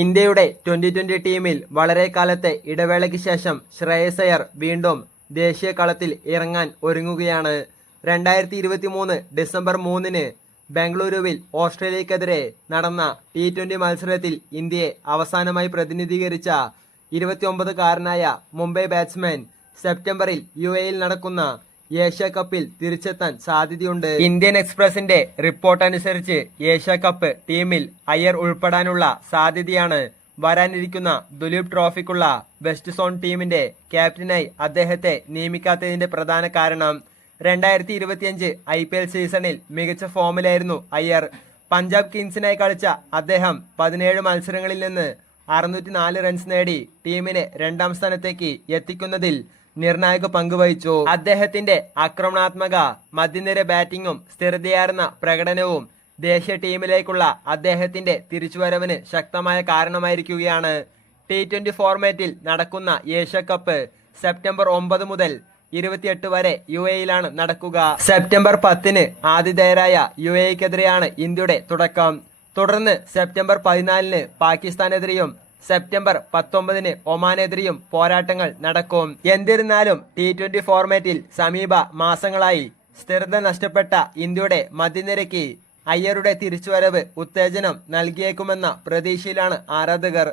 ഇന്ത്യയുടെ twenty twenty ടീമിൽ വളരെ കാലത്തെ ഇടവേളയ്ക്ക് ശേഷം ശ്രേയസ് വീണ്ടും ദേശീയ കളത്തിൽ ഇറങ്ങാൻ ഒരുങ്ങുകയാണ്. രണ്ടായിരത്തി ഇരുപത്തി മൂന്ന് ഡിസംബർ മൂന്നിന് ബംഗളൂരുവിൽ ഓസ്ട്രേലിയക്കെതിരെ നടന്ന ടി ട്വന്റി മത്സരത്തിൽ ഇന്ത്യയെ അവസാനമായി പ്രതിനിധീകരിച്ച ഇരുപത്തിയൊമ്പതുകാരനായ മുംബൈ ബാറ്റ്സ്മാൻ സെപ്റ്റംബറിൽ യു എയിൽ നടക്കുന്ന ഏഷ്യ കപ്പിൽ തിരിച്ചെത്താൻ സാധ്യതയുണ്ട്. ഇന്ത്യൻ എക്സ്പ്രസിന്റെ റിപ്പോർട്ട് അനുസരിച്ച് ഏഷ്യ കപ്പ് ടീമിൽ അയ്യർ ഉൾപ്പെടാനുള്ള സാധ്യതയാണ്. വരാനിരിക്കുന്ന ദുലീപ് ട്രോഫിക്കുള്ള വെസ്റ്റ് സോൺ ടീമിന്റെ ക്യാപ്റ്റനായി അദ്ദേഹത്തെ നിയമിക്കാത്തതിന്റെ പ്രധാന കാരണം രണ്ടായിരത്തി ഇരുപത്തിയഞ്ച് ഐ പി എൽ സീസണിൽ മികച്ച ഫോമിലായിരുന്നു അയ്യർ. പഞ്ചാബ് കിങ്സിനായി കളിച്ച അദ്ദേഹം പതിനേഴ് മത്സരങ്ങളിൽ നിന്ന് അറുന്നൂറ്റി നാല് റൺസ് നേടി ടീമിനെ രണ്ടാം സ്ഥാനത്തേക്ക് എത്തിക്കുന്നതിൽ നിർണായക പങ്കുവഹിച്ചു അദ്ദേഹത്തിന്റെ ആക്രമണാത്മക മധ്യനിര ബാറ്റിംഗും സ്ഥിരതയാർന്ന പ്രകടനവും ദേശീയ ടീമിലേക്കുള്ള അദ്ദേഹത്തിന്റെ തിരിച്ചുവരവിന് ശക്തമായ കാരണമായിരിക്കുകയാണ്. ടി ട്വന്റി ഫോർമാറ്റിൽ നടക്കുന്ന ഏഷ്യ കപ്പ് സെപ്റ്റംബർ ഒമ്പത് മുതൽ ഇരുപത്തിയെട്ട് വരെ യു എയിലാണ് നടക്കുക. സെപ്റ്റംബർ പത്തിന് ആതിഥേയരായ യു എക്കെതിരെയാണ് ഇന്ത്യയുടെ തുടക്കം. തുടർന്ന് സെപ്റ്റംബർ പതിനാലിന് പാകിസ്ഥാനെതിരെയും സെപ്റ്റംബർ പത്തൊമ്പതിന് ഒമാനെതിരെയും പോരാട്ടങ്ങൾ നടക്കും. എന്നിരുന്നാലും ടി ട്വന്റി ഫോർമാറ്റിൽ സമീപ മാസങ്ങളായി സ്ഥിരത നഷ്ടപ്പെട്ട ഇന്ത്യയുടെ മധ്യനിരയ്ക്ക് അയ്യരുടെ തിരിച്ചുവരവ് ഉത്തേജനം നൽകിയേക്കുമെന്ന പ്രതീക്ഷയിലാണ് ആരാധകർ.